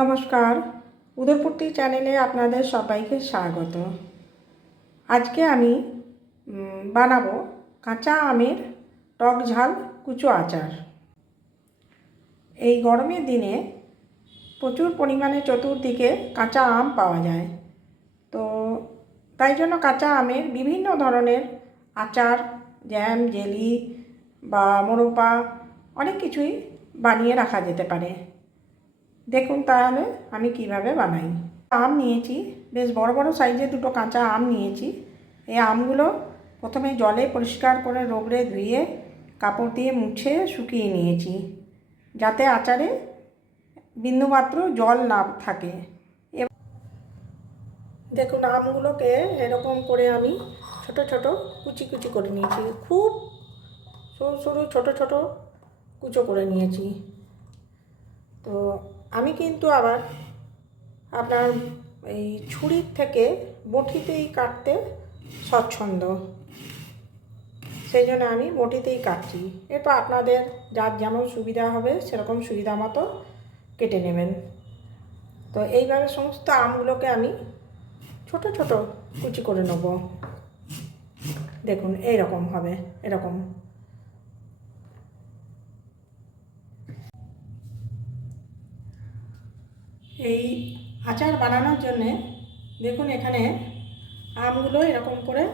নমস্কার, উদরপট্টি চ্যানেলে আপনাদের সবাইকে স্বাগত। আজকে আমি বানাবো কাঁচা আমের টক ঝাল কুচো আচার। এই গরমের দিনে প্রচুর পরিমাণে চতুর্দিকে কাঁচা আম পাওয়া যায়, তো তাই জন্য কাঁচা আমের বিভিন্ন ধরনের আচার, জ্যাম, জেলি বা মোরব্বা অনেক কিছুই বানিয়ে রাখা যেতে পারে। দেখুন তাহলে আমি কিভাবে বানাই। আম নিয়েছি, বেশ বড় বড় সাইজের দুটো কাঁচা আম নিয়েছি। এই আমগুলো প্রথমে জলে পরিষ্কার করে রগড়ে ধুয়ে কাপড় দিয়ে মুছে শুকিয়ে নিয়েছি, যাতে আচারে বিন্দুমাত্র জল না থাকে। দেখুন আমগুলোকে এরকম করে আমি ছোট ছোট কুচি কুচি করে নিয়েছি, খুব সরু সরু ছোট ছোট কুচো করে নিয়েছি। তো আমি কিন্তু আবার আপনার এই ছুরির থেকে বঁটিতেই কাটতে স্বচ্ছন্দ, সেই জন্য আমি বঁটিতেই কাটছি। এরপর আপনাদের যার যেমন সুবিধা হবে সেরকম সুবিধা মতো কেটে নেবেন। তো এইভাবে সমস্ত আমগুলোকে আমি ছোট ছোট কুচি করে নেব। দেখুন এইরকম হবে, এরকম। এই আচার বানানোর জন্যে দেখুন এখানে আমগুলো এরকম করে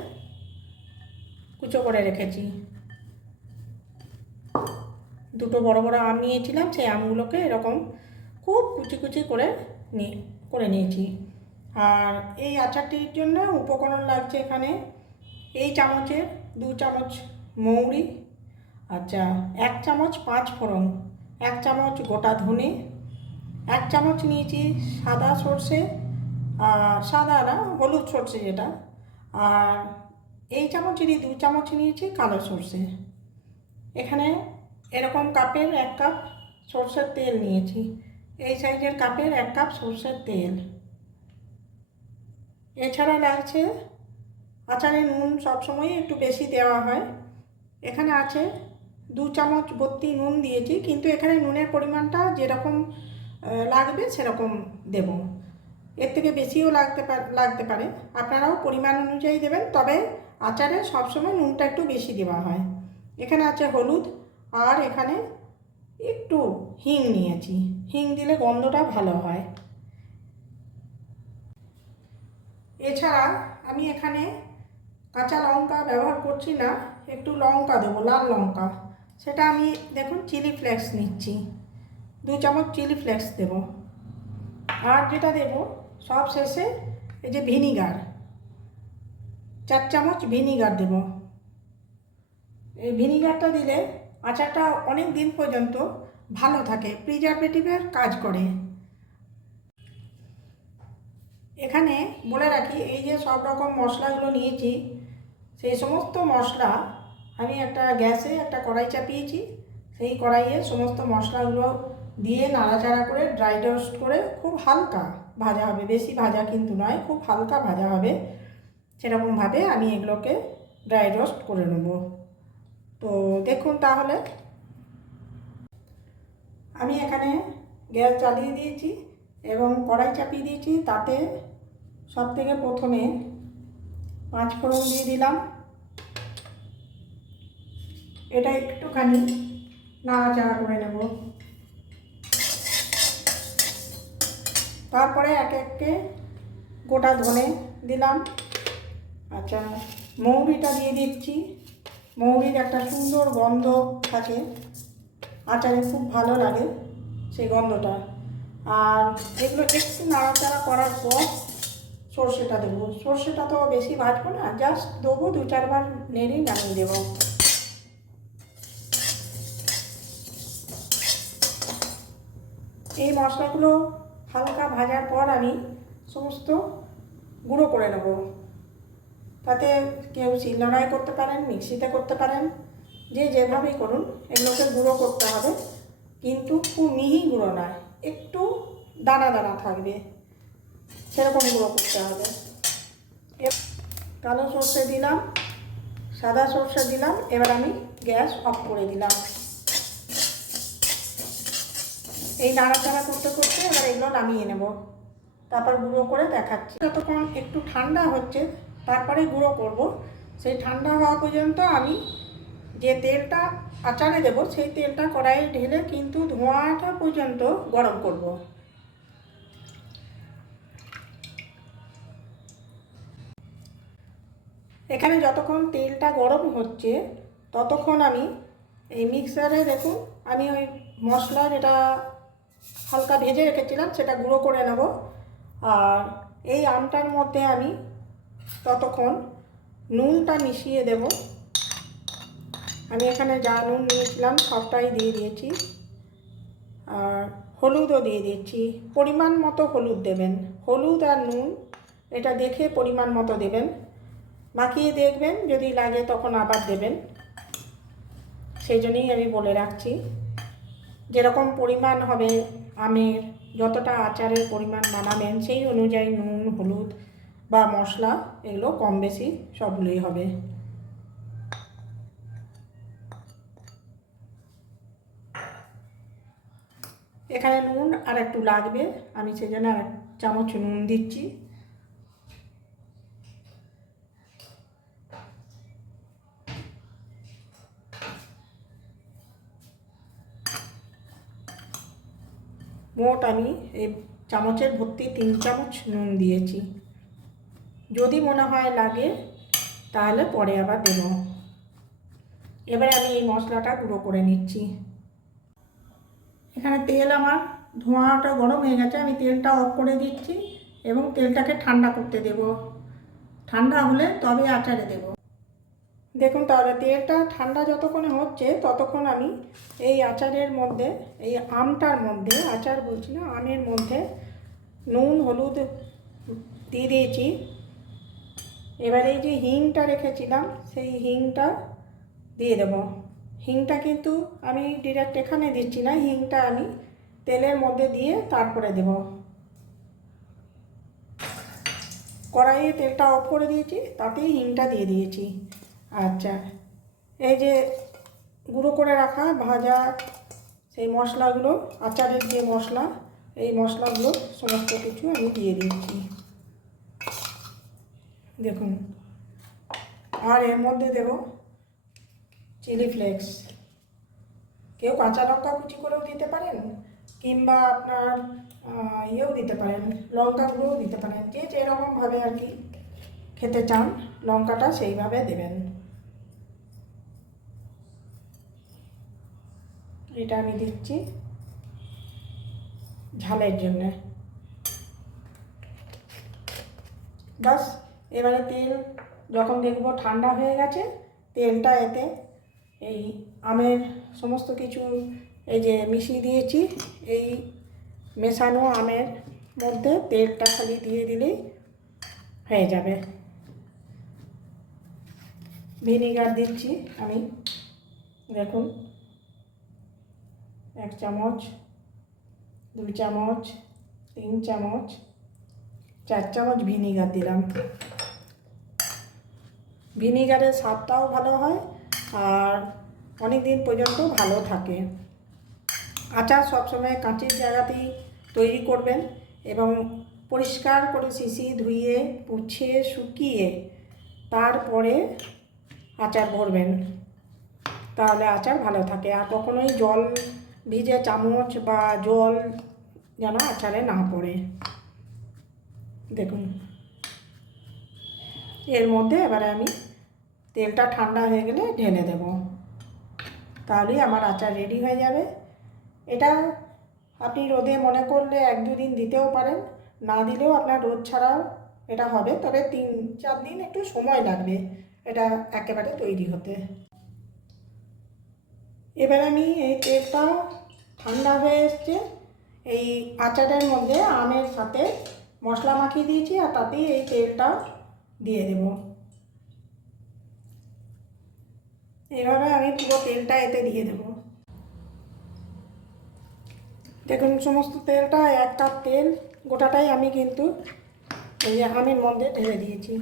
কুচো করে রেখেছি। দুটো বড় বড় আম নিয়েছিলাম, সেই আমগুলোকে এরকম খুব কুচি কুচি করে নিয়েছি। আর এই আচারটির জন্য উপকরণ লাগছে এখানে এই চামচের 2 চামচ মৌরি, আচ্ছা 1 চামচ 5 ফোড়ন, 1 চামচ গোটা ধনে, 1 চামচ নিয়েছি সাদা সর্ষে, আর সাদা না হলুদ সর্ষে যেটা, আর এই চামচেরই 2 চামচ নিয়েছি কালো সর্ষে। এখানে এরকম কাপের 1 কাপ সর্ষের তেল নিয়েছি, এই সাইজের কাপের 1 কাপ সর্ষের তেল। এছাড়া লাগছে আচারে নুন সবসময় একটু বেশি দেওয়া হয়, এখানে আছে 2 চামচ ভর্তি নুন দিয়েছি, কিন্তু এখানে নুনের পরিমাণটা যেরকম লাগবে সেরকম দেব। এর থেকে বেশিও লাগতে পারে, আপনারাও পরিমাণ অনুযায়ী দেবেন, তবে আচারে সবসময় নুনটা একটু বেশি দেওয়া হয়। এখানে আছে হলুদ, আর এখানে একটু হিং নিয়েছি, হিং দিলে গন্ধটা ভালো হয়। এছাড়া আমি এখানে কাঁচা লঙ্কা ব্যবহার করছি না, একটু লঙ্কা দেবো, লাল লঙ্কা। সেটা আমি দেখুন চিলি ফ্লেক্স নিচ্ছি, 2 চামচ চিলি ফ্লেক্স দেব। আর যেটা দেব সব শেষে এই যে ভিনিগার, 4 চামচ ভিনিগার দেব। এই ভিনিগারটা দিলে আচারটা অনেক দিন পর্যন্ত ভালো থাকে, প্রিজারভেটিভের কাজ করে। এখানে বলে রাখি, এই যে সব রকম মশলাগুলো নিয়েছি, সেই সমস্ত মশলা আমি একটা গ্যাসে একটা কড়াই চাপিয়েছি, সেই কড়াইয়ে সমস্ত মশলাগুলো দিয়ে নাড়াচাড়া করে ড্রাই রোস্ট করে খুব হালকা ভাজা হবে, বেশি ভাজা কিন্তু নয়, খুব হালকা ভাজা হবে, সেরকমভাবে আমি এগুলোকে ড্রাই রোস্ট করে নেব। তো দেখুন তাহলে আমি এখানে গ্যাস জ্বালিয়ে দিয়েছি এবং কড়াই চাপিয়ে দিয়েছি, তাতে সব থেকে প্রথমে 5 ফোড়ন দিয়ে দিলাম। এটা একটুখানি নাড়াচাড়া করে নেব। তারপরে একে একে গোটা ধনে দিলাম। আচ্ছা, মৌরিটা দিয়ে দিচ্ছি, মৌরির একটা সুন্দর গন্ধ থাকে, আচারে খুব ভালো লাগে সেই গন্ধটা। আর এগুলো একটু নাড়াচাড়া করার পর সর্ষেটা দেবো। সর্ষেটা তো বেশি ভাজবো না, জাস্ট দেবো 2-4 বার নেড়েই নামিয়ে দেবো। এই মশলাগুলো হালকা ভাজার পর আমি সমস্ত গুঁড়ো করে নেব। তাতে কেউ শিলনোড়ায় করতে পারেন, মিক্সিতে করতে পারেন, যে যেভাবেই করুন এগুলোকে গুঁড়ো করতে হবে, কিন্তু খুব মিহি গুঁড়ো নয়, একটু দানা দানা থাকবে সেরকম গুঁড়ো করতে হবে। কালো সর্ষে দিলাম, সাদা সর্ষে দিলাম, এবার আমি গ্যাস অফ করে দিলাম। এই নাড়াচাড়া করতে করতে এবার এগুলো নামিয়ে নেব, তারপর গুঁড়ো করে দেখাচ্ছি। যতক্ষণ একটু ঠান্ডা হচ্ছে তারপরে গুঁড়ো করব, সেই ঠান্ডা হওয়া পর্যন্ত আমি যে তেলটা আচারে দেবো সেই তেলটা কড়াইয়ে ঢেলে কিন্তু ধোঁয়াটা পর্যন্ত গরম করব। এখানে যতক্ষণ তেলটা গরম হচ্ছে ততক্ষণ আমি এই মিক্সারে দেখুন আমি ওই মশলা যেটা হালকা ভেজে রেখেছিলাম সেটা গুঁড়ো করে নেব। আর এই আমটার মধ্যে আমি ততক্ষণ নুনটা মিশিয়ে দেব। আমি এখানে যা নুন নিয়েছিলাম সবটাই দিয়ে দিয়েছি, আর হলুদও দিয়ে দিচ্ছি। পরিমাণ মতো হলুদ দেবেন, হলুদ আর নুন এটা দেখে পরিমাণ মতো দেবেন, মাখিয়ে দেখবেন যদি লাগে তখন আবার দেবেন। সেই জন্যই আমি বলে রাখছি, যেরকম পরিমাণ হবে আমের, যতটা আচারের পরিমাণ বানাবেন সেই অনুযায়ী নুন হলুদ বা মশলা এগুলো কম বেশি সবগুলোই হবে। এখানে নুন আর একটু লাগবে, আমি সেই জন্য আর 1 চামচ নুন দিচ্ছি। মোট আমি এই চামচের ভর্তি 3 চামচ নুন দিয়েছি। যদি মনে হয় লাগে তাহলে পরে আবার দেব। এবারে আমি এই মশলাটা গুঁড়ো করে নিচ্ছি। এখানে তেল আমার ধোঁয়াটা গরম হয়ে গেছে, আমি তেলটা অফ করে দিচ্ছি এবং তেলটাকে ঠান্ডা করতে দেব। ঠান্ডা হলে তবে আচারে দেব। দেখুন তাহলে তেলটা ঠান্ডা যতক্ষণ হচ্ছে ততক্ষণ আমি এই আচারের মধ্যে, এই আমটার মধ্যে, আচার বলছি না আমের মধ্যে নুন হলুদ দিয়ে দিয়েছি। এবারে এই যে হিংটা রেখেছিলাম সেই হিংটা দিয়ে দেব। হিংটা কিন্তু আমি ডিরেক্ট এখানে দিচ্ছি না, হিংটা আমি তেলের মধ্যে দিয়ে তারপরে দেব। কড়াইয়ে তেলটা অফ করে দিয়েছি, তাতেই হিংটা দিয়ে দিয়েছি। আচ্ছা, এই যে গুঁড়ো করে রাখা ভাজা সেই মশলাগুলো, আচারের যে মশলা, এই মশলাগুলো সমস্ত কিছু আমি দিয়ে দিচ্ছি। দেখুন, আর এর মধ্যে দেব চিলি ফ্লেক্স। কেউ কাঁচা লঙ্কা কুচি করেও দিতে পারেন, কিংবা আপনার ইয়েও দিতে পারেন, লঙ্কা গুঁড়োও দিতে পারেন। যে যেরকমভাবে আর কি খেতে চান লঙ্কাটা সেইভাবে দেবেন। এটা আমি দিচ্ছি ঝালের জন্যে। বাস, এবারে তেল যখন দেখব ঠান্ডা হয়ে গেছে, তেলটা এতে এই আমের সমস্ত কিছু এই যে মিশিয়ে দিয়েছি, এই মেশানো আমের মধ্যে তেলটা খালি দিয়ে দিলেই হয়ে যাবে। ভিনিগার দিচ্ছি আমি, দেখুন 1 চামচ 2 চামচ 3 চামচ 4 চামচ ভিনিগার দিলাম। ভিনিগারের স্বাদটাও ভালো হয় আর অনেক দিন পর্যন্ত ভালো থাকে। আচার সবসময় কাঁচের জায়গাতেই তৈরি করবেন এবং পরিষ্কার করে শিশি ধুয়ে পুছে শুকিয়ে তারপরে আচার ভরবেন, তাহলে আচার ভালো থাকে। আর কখনোই জল ভিজে চামচ বা জল যেন আচারে না পড়ে। দেখুন, এর মধ্যে এবারে আমি তেলটা ঠান্ডা হয়ে গেলে ঢেলে দেব, তাহলেই আমার আচার রেডি হয়ে যাবে। এটা আপনি রোদে মনে করলে 1-2 দিন দিতেও পারেন, না দিলেও আপনার রোদ ছাড়াও এটা হবে, তবে 3-4 দিন একটু সময় লাগবে এটা একেবারে তৈরি হতে। এবার আমি এই তেলটা ঠান্ডা হয়ে এসছে, এই আচারের মধ্যে আমের সাথে মশলা মাখিয়ে দিয়েছি আর তাতেই এই তেলটা দিয়ে দেব। এইভাবে আমি পুরো তেলটা এতে দিয়ে দেব। দেখুন, সমস্ত তেলটা 1 কাপ তেল গোটাটাই আমি কিন্তু এই আমের মধ্যে ঢেলে দিয়েছি।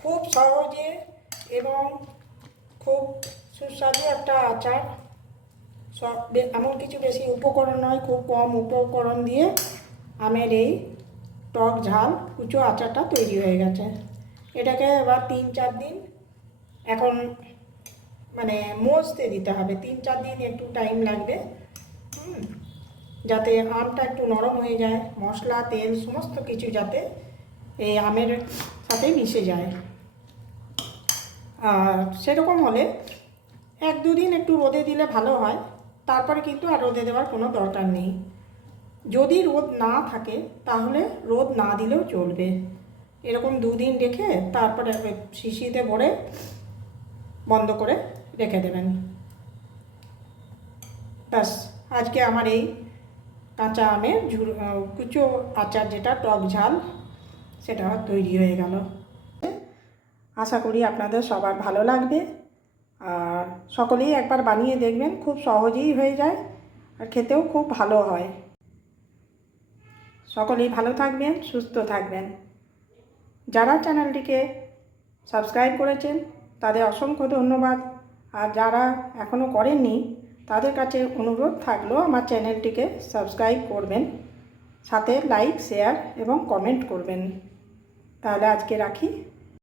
খুব সহজে এবং খুব সুস্বাদু একটা আচার এমন কিছু বেশি উপকরণ নয়, খুব কম উপকরণ দিয়ে আমের এই টক ঝাল কুচো আচারটা তৈরি হয়ে গেছে। এটাকে এবার 3-4 দিন এখন মানে মজতে দিতে হবে। 3-4 দিন একটু টাইম লাগবে, যাতে আমটা একটু নরম হয়ে যায়, মশলা তেল সমস্ত কিছু যাতে এই আমের সাথে মিশে যায়। আর সেরকম হলে 1-2 দিন একটু রোদে দিলে ভালো হয়, তারপরে কিন্তু আর রোদে দেওয়ার কোনো দরকার নেই। যদি রোদ না থাকে তাহলে রোদ না দিলেও চলবে। এরকম 2 দিন রেখে তারপরে শিশিতে ভরে বন্ধ করে রেখে দেবেন। ব্যাস, আজকে আমার এই কাঁচা আমের কুচো আচার, যেটা টক ঝাল, সেটা তৈরি হয়ে গেল। আশা করি আপনাদের সবার ভালো লাগবে, আর সকলেই একবার বানিয়ে দেখবেন, খুব সহজেই হয়ে যায় আর খেতেও খুব ভালো হয়। সকলেই ভালো থাকবেন, সুস্থ থাকবেন। যারা চ্যানেলটিকে সাবস্ক্রাইব করেছেন তাদের অসংখ্য ধন্যবাদ, আর যারা এখনও করেননি তাদের কাছে অনুরোধ থাকলো আমার চ্যানেলটিকে সাবস্ক্রাইব করবেন, সাথে লাইক, শেয়ার এবং কমেন্ট করবেন। তাহলে আজকে রাখি।